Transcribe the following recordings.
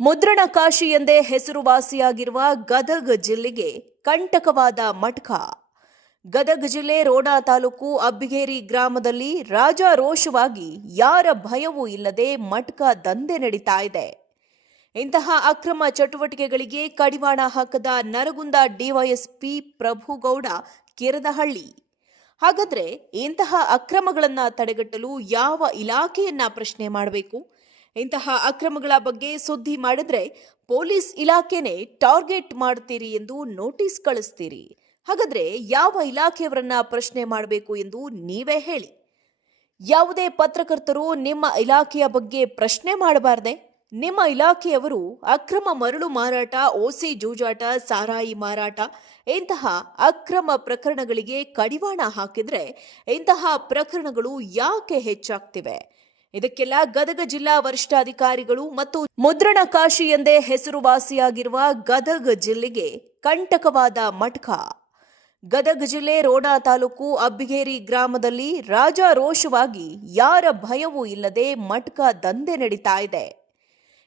ಮುದ್ರಣ ಕಾಶಿ ಎಂದೇ ಹೆಸರುವಾಸಿಯಾಗಿರುವ ಗದಗ ಜಿಲ್ಲೆಗೆ ಕಂಟಕವಾದ ಮಟ್ಕ. ಗದಗ ಜಿಲ್ಲೆ ರೋಣ ತಾಲೂಕು ಅಬ್ಬಿಗೇರಿ ಗ್ರಾಮದಲ್ಲಿ ರಾಜಾರೋಷವಾಗಿ ಯಾರ ಭಯವೂ ಇಲ್ಲದೆ ಮಟ್ಕ ದಂಧೆ ನಡೀತಾ ಇದೆ. ಇಂತಹ ಅಕ್ರಮ ಚಟುವಟಿಕೆಗಳಿಗೆ ಕಡಿವಾಣ ಹಾಕದ ನರಗುಂದ ಡಿವೈಎಸ್ಪಿ ಪ್ರಭುಗೌಡ ಕಿರದಹಳ್ಳಿ. ಹಾಗಾದ್ರೆ ಇಂತಹ ಅಕ್ರಮಗಳನ್ನ ತಡೆಗಟ್ಟಲು ಯಾವ ಇಲಾಖೆಯನ್ನ ಪ್ರಶ್ನೆ ಮಾಡಬೇಕು? ಇಂತಹ ಅಕ್ರಮಗಳ ಬಗ್ಗೆ ಸುದ್ದಿ ಮಾಡಿದ್ರೆ ಪೊಲೀಸ್ ಇಲಾಖೆನೇ ಟಾರ್ಗೆಟ್ ಮಾಡ್ತೀರಿ ಎಂದು ನೋಟಿಸ್ ಕಳಿಸ್ತೀರಿ. ಹಾಗಾದ್ರೆ ಯಾವ ಇಲಾಖೆಯವರನ್ನ ಪ್ರಶ್ನೆ ಮಾಡಬೇಕು ಎಂದು ನೀವೇ ಹೇಳಿ. ಯಾವುದೇ ಪತ್ರಕರ್ತರು ನಿಮ್ಮ ಇಲಾಖೆಯ ಬಗ್ಗೆ ಪ್ರಶ್ನೆ ಮಾಡಬಾರ್ದೆ? ನಿಮ್ಮ ಇಲಾಖೆಯವರು ಅಕ್ರಮ ಮರಳು ಮಾರಾಟ, ಓಸಿ ಜೂಜಾಟ, ಸಾರಾಯಿ ಮಾರಾಟ ಇಂತಹ ಅಕ್ರಮ ಪ್ರಕರಣಗಳಿಗೆ ಕಡಿವಾಣ ಹಾಕಿದ್ರೆ ಇಂತಹ ಪ್ರಕರಣಗಳು ಯಾಕೆ ಹೆಚ್ಚಾಗ್ತಿವೆ? ಇದಕ್ಕೆಲ್ಲ ಗದಗ ಜಿಲ್ಲಾ ವರಿಷ್ಠಾಧಿಕಾರಿಗಳು ಮತ್ತು ಮುದ್ರಣ ಕಾಶಿ ಎಂದೇ ಹೆಸರುವಾಸಿಯಾಗಿರುವ ಗದಗ ಜಿಲ್ಲೆಗೆ ಕಂಟಕವಾದ ಮಟ್ಕ. ಗದಗ ಜಿಲ್ಲೆ ರೋಣ ತಾಲೂಕು ಅಬ್ಬಿಗೇರಿ ಗ್ರಾಮದಲ್ಲಿ ರಾಜಾರೋಷವಾಗಿ ಯಾರ ಭಯವೂ ಇಲ್ಲದೆ ಮಟ್ಕ ದಂಧೆ ನಡೀತಾ ಇದೆ.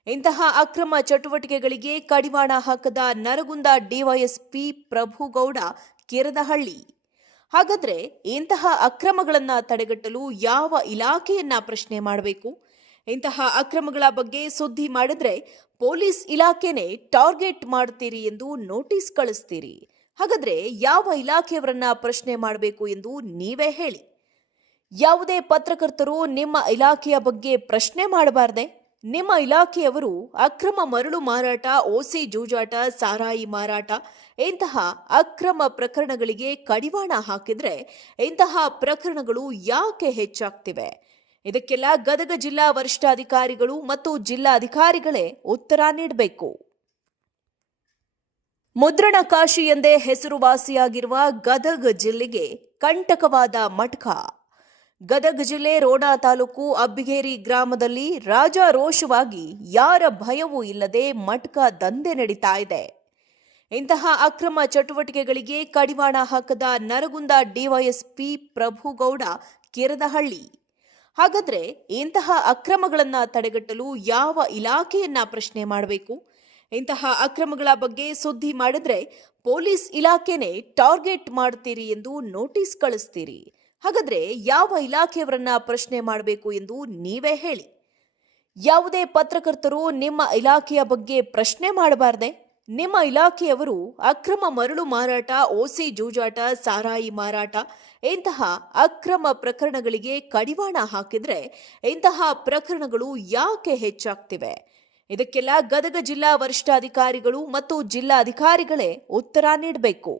ಇಂತಹ ಅಕ್ರಮ ಚಟುವಟಿಕೆಗಳಿಗೆ ಕಡಿವಾಣ ಹಾಕದ ನರಗುಂದ ಡಿವೈಎಸ್ಪಿ ಪ್ರಭುಗೌಡ ಕಿರದಹಳ್ಳಿ. ಹಾಗಾದ್ರೆ ಇಂತಹ ಅಕ್ರಮಗಳನ್ನ ತಡೆಗಟ್ಟಲು ಯಾವ ಇಲಾಖೆಯನ್ನ ಪ್ರಶ್ನೆ ಮಾಡಬೇಕು? ಇಂತಹ ಅಕ್ರಮಗಳ ಬಗ್ಗೆ ಸುದ್ದಿ ಮಾಡಿದ್ರೆ ಪೊಲೀಸ್ ಇಲಾಖೆನೇ ಟಾರ್ಗೆಟ್ ಮಾಡ್ತೀರಿ ಎಂದು ನೋಟಿಸ್ ಕಳಿಸ್ತೀರಿ. ಹಾಗಾದ್ರೆ ಯಾವ ಇಲಾಖೆಯವರನ್ನ ಪ್ರಶ್ನೆ ಮಾಡಬೇಕು ಎಂದು ನೀವೇ ಹೇಳಿ. ಯಾವುದೇ ಪತ್ರಕರ್ತರು ನಿಮ್ಮ ಇಲಾಖೆಯ ಬಗ್ಗೆ ಪ್ರಶ್ನೆ ಮಾಡಬಾರ್ದೆ? ನಿಮ್ಮ ಇಲಾಖೆಯವರು ಅಕ್ರಮ ಮರಳು ಮಾರಾಟ, ಓಸಿ ಜೂಜಾಟ, ಸಾರಾಯಿ ಮಾರಾಟ ಇಂತಹ ಅಕ್ರಮ ಪ್ರಕರಣಗಳಿಗೆ ಕಡಿವಾಣ ಹಾಕಿದ್ರೆ ಇಂತಹ ಪ್ರಕರಣಗಳು ಯಾಕೆ ಹೆಚ್ಚಾಗ್ತಿವೆ? ಇದಕ್ಕೆಲ್ಲ ಗದಗ ಜಿಲ್ಲಾ ವರಿಷ್ಠಾಧಿಕಾರಿಗಳು ಮತ್ತು ಜಿಲ್ಲಾಧಿಕಾರಿಗಳೇ ಉತ್ತರ ನೀಡಬೇಕು. ಮುದ್ರಣ ಕಾಶಿ ಎಂದೇ ಹೆಸರುವಾಸಿಯಾಗಿರುವ ಗದಗ ಜಿಲ್ಲೆಗೆ ಕಂಟಕವಾದ ಮಟ್ಕ. ಗದಗ ಜಿಲ್ಲೆ ರೋಣ ತಾಲೂಕು ಅಬ್ಬಿಗೇರಿ ಗ್ರಾಮದಲ್ಲಿ ರಾಜಾರೋಷವಾಗಿ ಯಾರ ಭಯವೂ ಇಲ್ಲದೆ ಮಟ್ಕ ದಂಧೆ ನಡೀತಾ ಇದೆ. ಇಂತಹ ಅಕ್ರಮ ಚಟುವಟಿಕೆಗಳಿಗೆ ಕಡಿವಾಣ ಹಾಕದ ನರಗುಂದ ಡಿವೈಎಸ್ಪಿ ಪ್ರಭುಗೌಡ ಕಿರದಹಳ್ಳಿ. ಹಾಗಾದ್ರೆ ಇಂತಹ ಅಕ್ರಮಗಳನ್ನ ತಡೆಗಟ್ಟಲು ಯಾವ ಇಲಾಖೆಯನ್ನ ಪ್ರಶ್ನೆ ಮಾಡಬೇಕು? ಇಂತಹ ಅಕ್ರಮಗಳ ಬಗ್ಗೆ ಸುದ್ದಿ ಮಾಡಿದ್ರೆ ಪೊಲೀಸ್ ಇಲಾಖೆನೇ ಟಾರ್ಗೆಟ್ ಮಾಡ್ತೀರಿ ಎಂದು ನೋಟಿಸ್ ಕಳಿಸ್ತೀರಿ. ಹಾಗಾದ್ರೆ ಯಾವ ಇಲಾಖೆಯವರನ್ನ ಪ್ರಶ್ನೆ ಮಾಡಬೇಕು ಎಂದು ನೀವೇ ಹೇಳಿ. ಯಾವುದೇ ಪತ್ರಕರ್ತರು ನಿಮ್ಮ ಇಲಾಖೆಯ ಬಗ್ಗೆ ಪ್ರಶ್ನೆ ಮಾಡಬಾರ್ದೆ? ನಿಮ್ಮ ಇಲಾಖೆಯವರು ಅಕ್ರಮ ಮರಳು ಮಾರಾಟ, ಓಸಿ ಜೂಜಾಟ, ಸಾರಾಯಿ ಮಾರಾಟ ಇಂತಹ ಅಕ್ರಮ ಪ್ರಕರಣಗಳಿಗೆ ಕಡಿವಾಣ ಹಾಕಿದ್ರೆ ಇಂತಹ ಪ್ರಕರಣಗಳು ಯಾಕೆ ಹೆಚ್ಚಾಗ್ತಿವೆ? ಇದಕ್ಕೆಲ್ಲ ಗದಗ ಜಿಲ್ಲಾ ವರಿಷ್ಠಾಧಿಕಾರಿಗಳು ಮತ್ತು ಜಿಲ್ಲಾಧಿಕಾರಿಗಳೇ ಉತ್ತರ ನೀಡಬೇಕು.